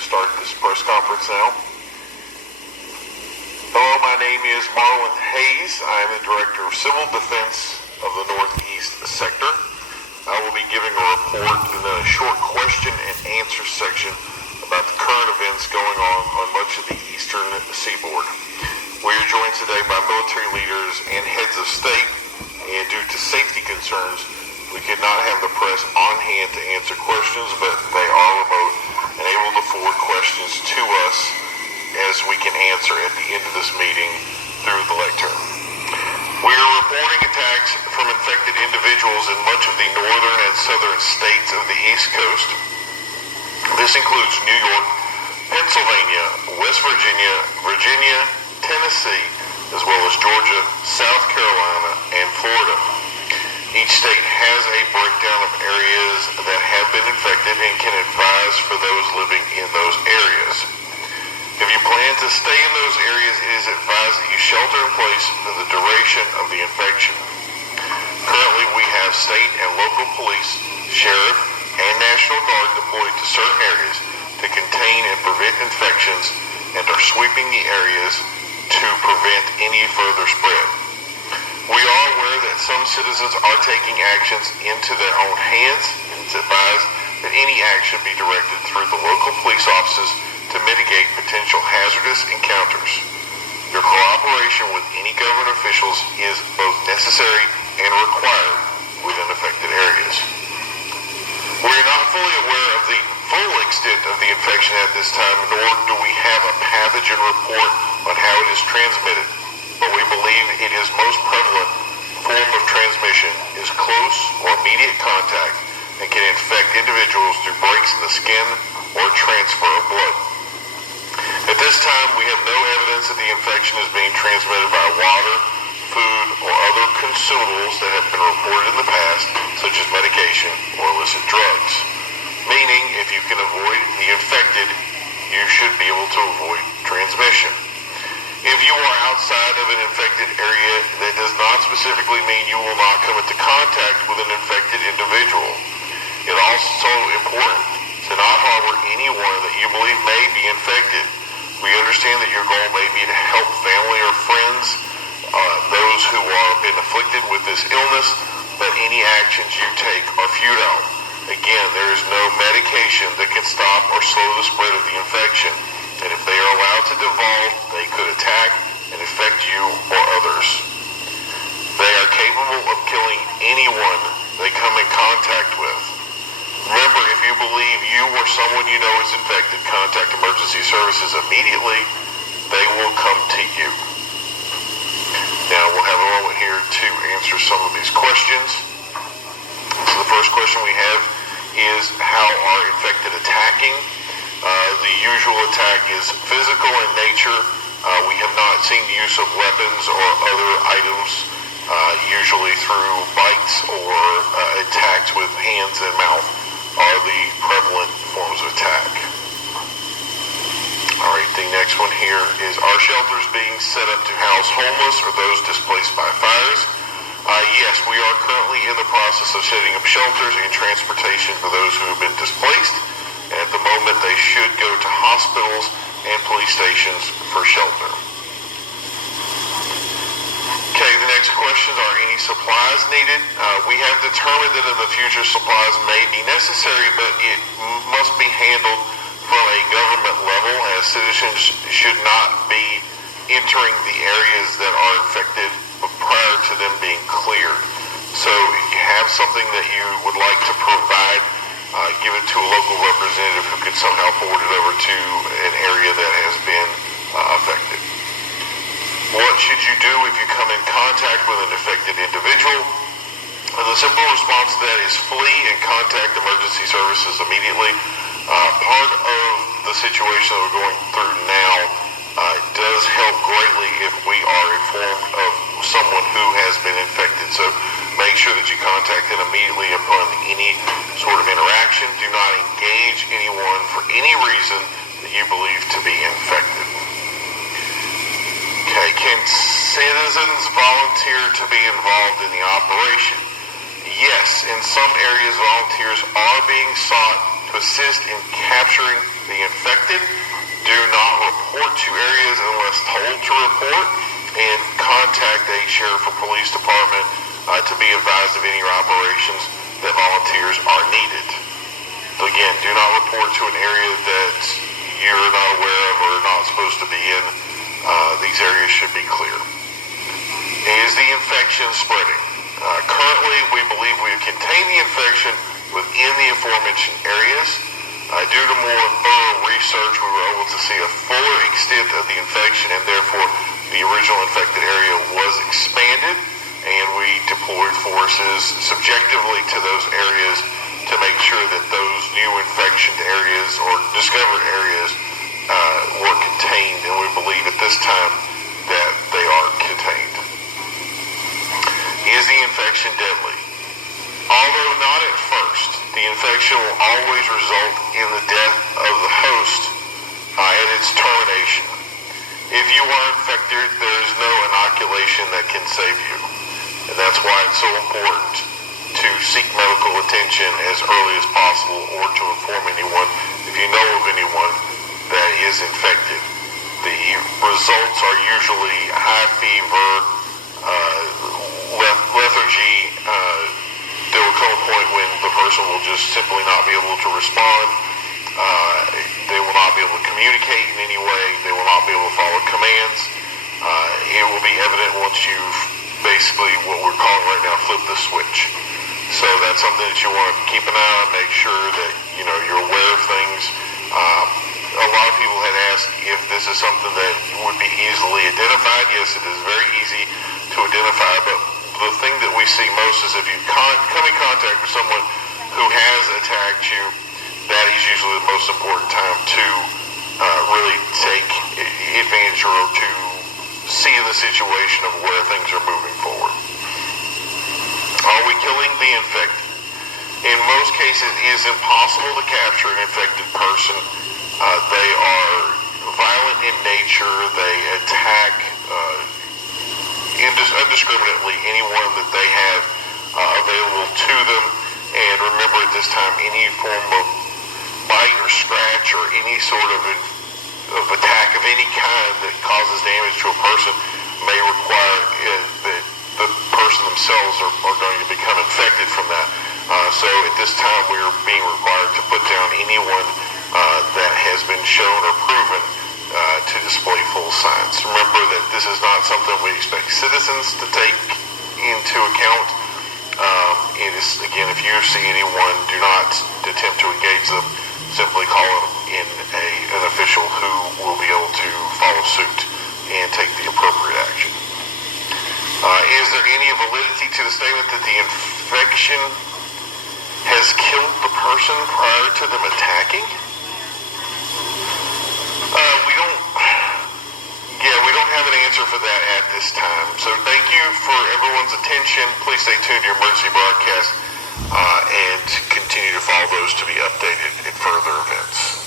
start this press conference now. Hello, my name is Marlon Hayes. I am the Director of Civil Defense of the Northeast Sector. I will be giving a report and then a short question and answer section about the current events going on much of the eastern seaboard. We are joined today by military leaders and heads of state, and due to safety concerns, we could not have the press on hand to answer questions, but they are remote and able to forward questions to us as we can answer at the end of this meeting through the lectern. We are reporting attacks from infected individuals in much of the northern and southern states of the East Coast. This includes New York, Pennsylvania, West Virginia, Virginia, Tennessee, as well as Georgia, South Carolina, and Florida. Each state has a breakdown of areas that have been infected and can advise for those living in those areas. If you plan to stay in those areas, it is advised that you shelter in place for the duration of the infection. Currently, we have state and local police, sheriff, and National Guard deployed to certain areas to contain and prevent infections and are sweeping the areas to prevent any further spread. We are aware that some citizens are taking actions into their own hands, and it's advised that any action be directed through the local police offices to mitigate potential hazardous encounters. Your cooperation with any government officials is both necessary and required within affected areas. We are not fully aware of the full extent of the infection at this time, nor do we have a pathogen report on how it is transmitted, but we believe it is most prevalent form of transmission is close or immediate contact and can infect individuals through breaks in the skin or transfer of blood. At this time, we have no evidence that the infection is being transmitted by water, food, or other consumables that have been reported in the past, such as medication or illicit drugs. Meaning, if you can avoid the infected, you should be able to avoid transmission. If you are outside of an infected area, that does not specifically mean you will not come into contact with an infected individual. It is also important to not harbor anyone that you believe may be infected. We understand that your goal may be to help family or friends, those who are been afflicted with this illness, but any actions you take are futile. Again, there is no medication that can stop or slow the spread of the infection, and if they are allowed to devolve, they could attack and infect you or others. They are capable of killing anyone they come in contact with. Remember, if you believe you or someone you know is infected, contact emergency services immediately. They will come to you. Now, we'll have a moment here to answer some of these questions. So the first question we have is, how are infected attacking? The usual attack is physical in nature. We have not seen the use of weapons or other items, usually through bites or attacks with hands and mouth are the prevalent forms of attack. All right, the next one here is, are shelters being set up to house homeless or those displaced by fires? Yes, we are currently in the process of setting up shelters and transportation for those who have been displaced. And at the moment, they should go to hospitals and police stations for shelter. Okay, the next question, are any supplies needed? We have determined that in the future supplies may be necessary, but it must be handled from a government level, as citizens should not be entering the areas that are infected prior to them being cleared. So if you have something that you would like to provide, give it to a local representative who can somehow forward it over to an area that has been affected. What should you do if you come in contact with an affected individual? The simple response to that is flee and contact emergency services immediately. Part of the situation that we're going through now does help greatly if we are informed of someone who has been infected. So make sure that you contact them immediately upon any sort of interaction. Do not engage anyone for any reason that you believe to be infected. Okay, can citizens volunteer to be involved in the operation? Yes, in some areas volunteers are being sought to assist in capturing the infected. Do not report to areas unless told to report, and contact a sheriff or police department to be advised of any operations that volunteers are needed. So again, do not report to an area that you're not aware of or not supposed to be in. These areas should be clear. Is the infection spreading? Currently, we believe we have contained the infection within the aforementioned areas. Due to more thorough research, we were able to see a fuller extent of the infection, and therefore the original infected area was expanded, and we deployed forces subjectively to those areas to make sure that those new infection areas or discovered areas were contained, and we believe at this time that they are contained. Is the infection deadly? Although not at first, the infection will always result in the death of the host at its termination. If you are infected, there is no inoculation that can save you. And that's why it's so important to seek medical attention as early as possible, or to inform anyone if you know of anyone that is infected. The results are usually high fever, lethargy. There will come a point when the person will just simply not be able to respond. They will not be able to communicate in any way. They will not be able to follow commands. It will be evident once you've basically, what we're calling right now, flip the switch. So that's something that you want to keep an eye on, make sure that you're aware of things. A lot of people had asked if this is something that would be easily identified. Yes, it is very easy to identify, but the thing that we see most is if you come in contact with someone who has attacked you, that is usually the most important time to really take advantage or to see the situation of where things are moving forward. Are we killing the infected? In most cases, it is impossible to capture an infected person. They are violent in nature. They attack indiscriminately anyone that they have available to them. And remember, at this time, any form of bite or scratch or any sort of attack of any kind that causes damage to a person may require that the person themselves are going to become infected from that. So at this time, we are being required to put down anyone that has been shown or proven to display full signs. Remember that this is not something we expect citizens to take into account. It is, again, if you see anyone, do not attempt to engage them. Simply call in an official who will be able to follow suit and take the appropriate action. Is there any validity to the statement that the infection has killed the person prior to them attacking? We don't have an answer for that at this time. So thank you for everyone's attention. Please stay tuned to your emergency broadcast and continue to follow those to be updated in further events.